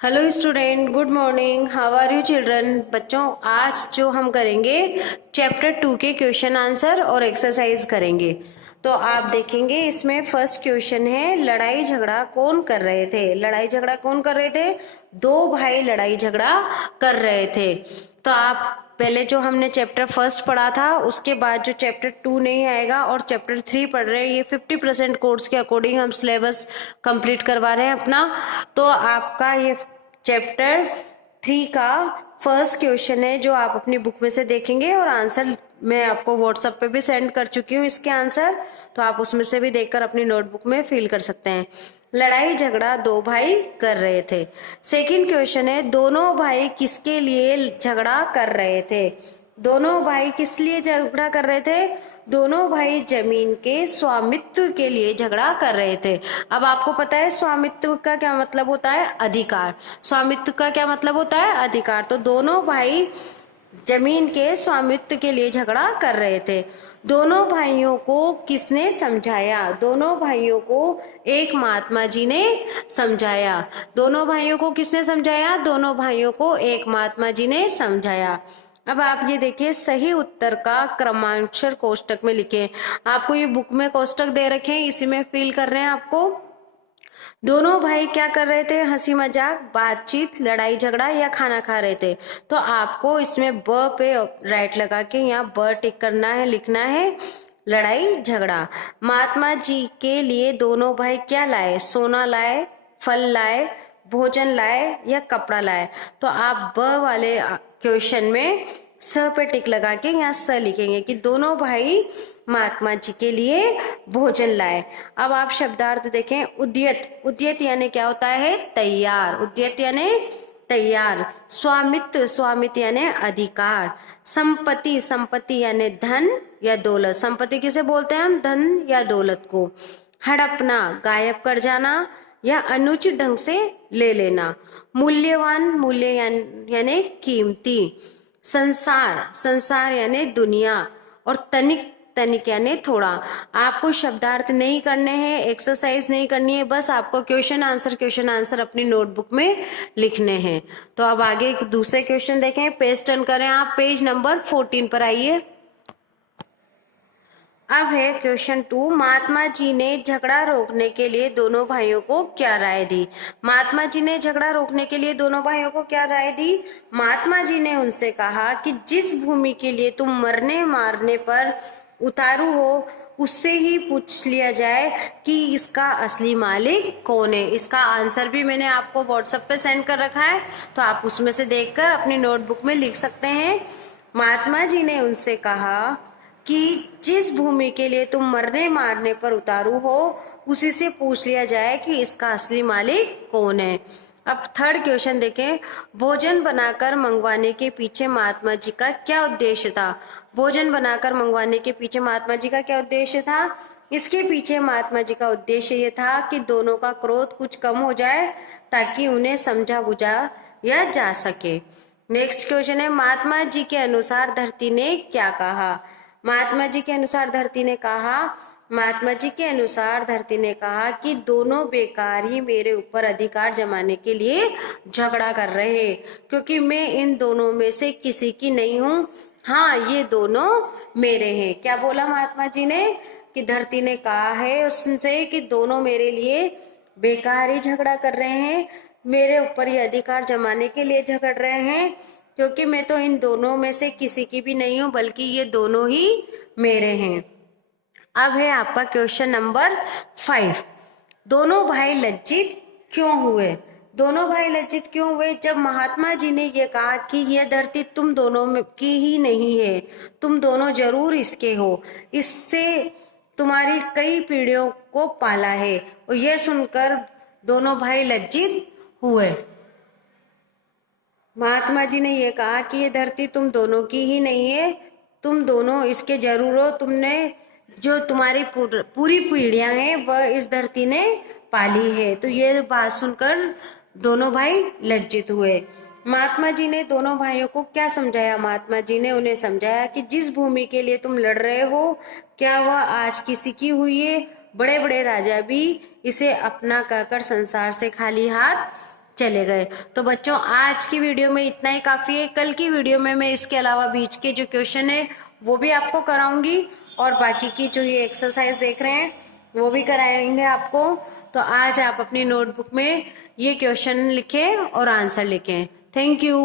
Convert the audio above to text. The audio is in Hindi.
Hello student, good morning. How are you children? बच्चों, आज जो हम करेंगे चैप्टर 2 के क्वेश्चन आंसर और एक्सरसाइज करेंगे। तो आप देखेंगे इसमें फर्स्ट क्वेश्चन है, लड़ाई झगड़ा कौन कर रहे थे? लड़ाई झगड़ा कौन कर रहे थे? दो भाई लड़ाई झगड़ा कर रहे थे। तो आप पहले जो हमने चैप्टर फर्स्ट पढ़ा था उसके बाद जो चैप्टर 2 नहीं आएगा और चैप्टर 3 पढ़ रहे हैं, ये 50% कोर्स के अकॉर्डिंग हम सिलेबस कंप्लीट करवा रहे हैं अपना। तो आपका ये चैप्टर 3 का फर्स्ट क्वेश्चन है जो आप अपनी बुक में से देखेंगे और आंसर मैं आपको व्हाट्सएप पे भी सेंड कर चुकी हूँ इसके आंसर, तो आप उसमें से भी देखकर अपनी नोटबुक में फिल कर सकते हैं। लड़ाई झगड़ा दो भाई कर रहे थे। सेकंड क्वेश्चन है, दोनों भाई किसके लिए झगड़ा कर रहे थे? दोनों भाई किस लिए झगड़ा कर रहे थे? दोनों भाई जमीन के स्वामित्व के लिए झगड़ा कर रहे थे। अब आपको पता है स्वामित्व का क्या मतलब होता है? अधिकार। स्वामित्व का क्या मतलब होता है? अधिकार। तो दोनों भाई जमीन के स्वामित्व के लिए झगड़ा कर रहे थे। दोनों भाइयों को किसने समझाया? दोनों भाइयों को एक महात्मा जी ने समझाया। दोनों भाइयों को किसने समझाया? दोनों भाइयों को एक महात्मा जी ने समझाया। अब आप ये देखिए, सही उत्तर का क्रमांकन कोष्टक में लिखें। आपको ये बुक में कोष्टक दे रखे हैं, इसी में फिल कर रहे हैं आपको। दोनों भाई क्या कर रहे थे? हंसी मजाक, बातचीत, लड़ाई झगड़ा या खाना खा रहे थे। तो आपको इसमें ब पे राइट लगा के यहाँ ब टिक करना है, लिखना है लड़ाई झगड़ा। महात्मा जी के लिए दोनों भाई क्या लाए? सोना लाए, फल लाए, भोजन लाए या कपड़ा लाए? तो आप ब वाले क्वेश्चन में स पे टिक लगा के यहाँ स लिखेंगे कि दोनों भाई महात्मा जी के लिए भोजन लाए। अब आप शब्दार्थ देखें। उद्यत, उद्यत यानी क्या होता है? तैयार। उद्यत यानी तैयार। स्वामित्व, स्वामित्व यानी अधिकार। संपत्ति, संपत्ति यानी धन या दौलत। संपत्ति किसे बोलते हैं हम? धन या दौलत को। हड़पना, गायब कर जाना या अनुचित ढंग से ले लेना। मूल्यवान, मूल्य यानी कीमती। संसार, संसार यानी दुनिया। और तनिक, तनिक यानी थोड़ा। आपको शब्दार्थ नहीं करने हैं, एक्सरसाइज नहीं करनी है, बस आपको क्वेश्चन आंसर अपनी नोटबुक में लिखने हैं। तो अब आगे दूसरे क्वेश्चन देखें। पेज टर्न करें आप, पेज नंबर 14 पर आइए। अब है क्वेश्चन 2, महात्मा जी ने झगड़ा रोकने के लिए दोनों भाइयों को क्या राय दी? महात्मा जी ने झगड़ा रोकने के लिए दोनों भाइयों को क्या राय दी? महात्मा जी ने उनसे कहा कि जिस भूमि के लिए तुम मरने मारने पर उतारू हो उससे ही पूछ लिया जाए कि इसका असली मालिक कौन है। इसका आंसर भी मैंने आपको व्हाट्सएप पे सेंड कर रखा है, तो आप उसमें से देखकर अपनी नोटबुक में लिख सकते हैं। महात्मा जी ने उनसे कहा कि जिस भूमि के लिए तुम मरने मारने पर उतारू हो उसी से पूछ लिया जाए कि इसका असली मालिक कौन है। अब थर्ड क्वेश्चन देखें। भोजन बनाकर मंगवाने के पीछे महात्मा जी का क्या उद्देश्य था? भोजन बनाकर मंगवाने के पीछे महात्मा जी का क्या उद्देश्य था? इसके पीछे महात्मा जी का उद्देश्य ये था कि दोनों का क्रोध कुछ कम हो जाए ताकि उन्हें समझा बुझाया जा सके। नेक्स्ट क्वेश्चन है, महात्मा जी के अनुसार धरती ने क्या कहा? महात्मा जी के अनुसार धरती ने कहा, महात्मा जी के अनुसार धरती ने कहा कि दोनों बेकार ही मेरे ऊपर अधिकार जमाने के लिए झगड़ा कर रहे हैं, क्योंकि मैं इन दोनों में से किसी की नहीं हूँ। हाँ, ये दोनों मेरे हैं। क्या बोला महात्मा जी ने? कि धरती ने कहा है उससे कि दोनों मेरे लिए बेकार ही झगड़ा कर रहे हैं, मेरे ऊपर ये अधिकार जमाने के लिए झगड़ रहे हैं, क्योंकि मैं तो इन दोनों में से किसी की भी नहीं हूं, बल्कि ये दोनों ही मेरे हैं। अब है आपका क्वेश्चन नंबर 5। दोनों भाई लज्जित क्यों हुए? दोनों भाई लज्जित क्यों हुए? जब महात्मा जी ने ये कहा कि यह धरती तुम दोनों में की ही नहीं है, तुम दोनों जरूर इसके हो, इससे तुम्हारी कई पीढ़ियों को पाला है, और यह सुनकर दोनों भाई लज्जित हुए। महात्मा जी ने यह कहा कि ये धरती तुम दोनों की ही नहीं है, तुम दोनों इसके जरूर हो, तुमने जो तुम्हारी पूरी पीढ़ियां हैं वह इस धरती ने पाली है। तो ये बात सुनकर दोनों भाई लज्जित हुए। महात्मा जी ने दोनों भाइयों को क्या समझाया? महात्मा जी ने उन्हें समझाया कि जिस भूमि के लिए तुम लड़ रहे हो क्या वह आज किसी की हुई है? बड़े बड़े राजा भी इसे अपना कहकर संसार से खाली हाथ चले गए। तो बच्चों आज की वीडियो में इतना ही काफी है। कल की वीडियो में मैं इसके अलावा बीच के जो क्वेश्चन है वो भी आपको कराऊंगी और बाकी की जो ये एक्सरसाइज देख रहे हैं वो भी कराएंगे आपको। तो आज आप अपनी नोटबुक में ये क्वेश्चन लिखें और आंसर लिखें। Thank you.